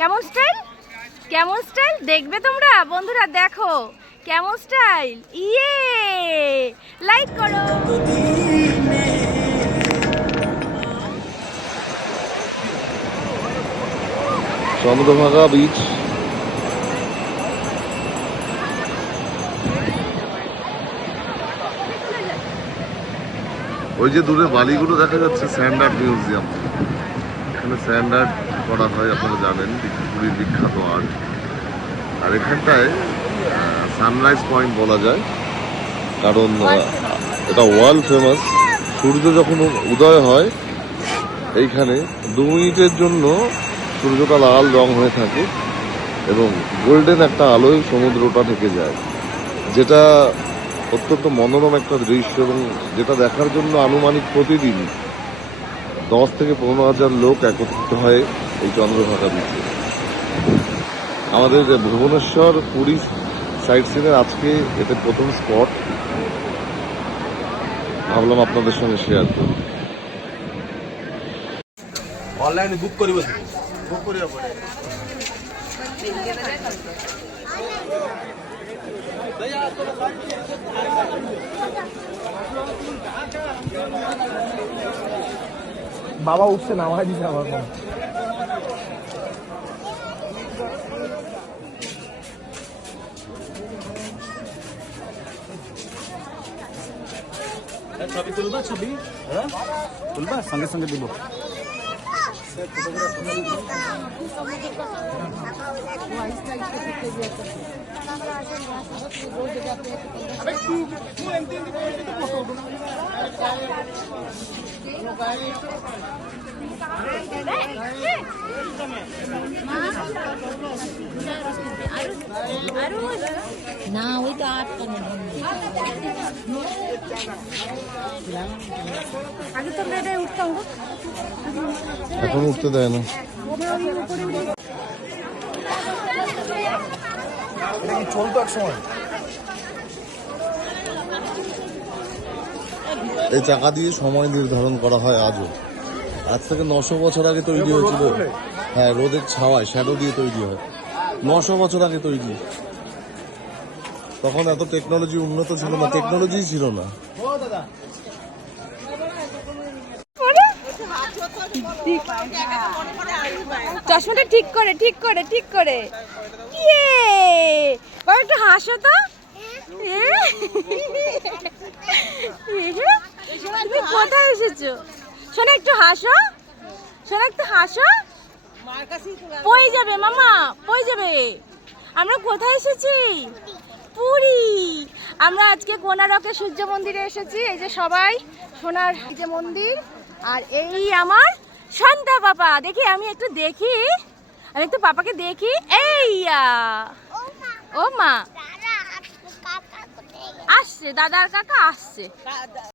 কেমন স্টাইল, কেমন স্টাইল দেখবে তোমরা বন্ধুরা, দেখো কেমন স্টাইল। ইয়ে লাইক করো। চন্দ্রভাগা বিচ, ওই যে দূরে বালিগুলো দেখা যাচ্ছে স্যান্ড আর্ট মিউজিয়াম। এখানে স্যান্ড আর্ট করা হয়, আপনারা জানেন, পুরীর বিখ্যাত আর্ট। আর এখানটায় সানরাইজ পয়েন্ট বলা যায়, কারণ এটা ওয়ার্ল্ড ফেমাস। সূর্য যখন উদয় হয় এইখানে 2 মিনিটের জন্য সূর্যটা লাল রং হয়ে থাকে এবং গোল্ডেন একটা আলোয় সমুদ্রটা ঢেকে যায়, যেটা অত্যন্ত মনোরম একটা দৃশ্য এবং যেটা দেখার জন্য আনুমানিক প্রতিদিন 10 থেকে 15,000 লোক একত্রিত হয় এই চন্দ্রভাগা বিচে। আমাদের ভুবনেশ্বর পুরী সাইট সিনের আজকে এতে প্রথম স্পট, ভাবলাম আপনাদের সঙ্গে শেয়ার করি। অনলাইনে বুক করিব, বুক করিয়া পড়ে বাবা উঠছে, নামাই দিছে আবার। ছবি তুলবা, ছবি তুলবা, সঙ্গে সঙ্গে দিব। না ওই তো আগে তো মেয়েটাই উঠতাম, এখন উঠতে দেয় না। চলতো এক সময়। এই চাকা দিয়ে সময় নির্ধারণ করা হয় আজও। আজ থেকে 900 বছর আগে তৈরি হয়েছিল। হ্যাঁ, রোদের ছাওয়ায় শ্যাডো দিয়ে তৈরি হয়। 900 বছর আগে তৈরি। তখন এত টেকনোলজি উন্নত ছিল না, টেকনোলজি ছিল না। চশমাটা ঠিক করে, ঠিক করে, ঠিক করে। ইয়ে বাবা একটু হাসো তো। তুমি কোথায় এসেছো? শোনা একটু হাসো, শোনা একটু হাসো। পড়ে যাবে মামা, পড়ে যাবে। আমরা কোথায় এসেছি? পুরী। আমরা আজকে কোনারকে সূর্য মন্দিরে এসেছি। এই যে সবাই সোনার যে মন্দির, আর এই আমার শান্তা পাপা। দেখি আমি একটু দেখি, আমি একটু পাপাকে দেখি। এই ও মা আসছে, দাদা আর কাকা আসছে।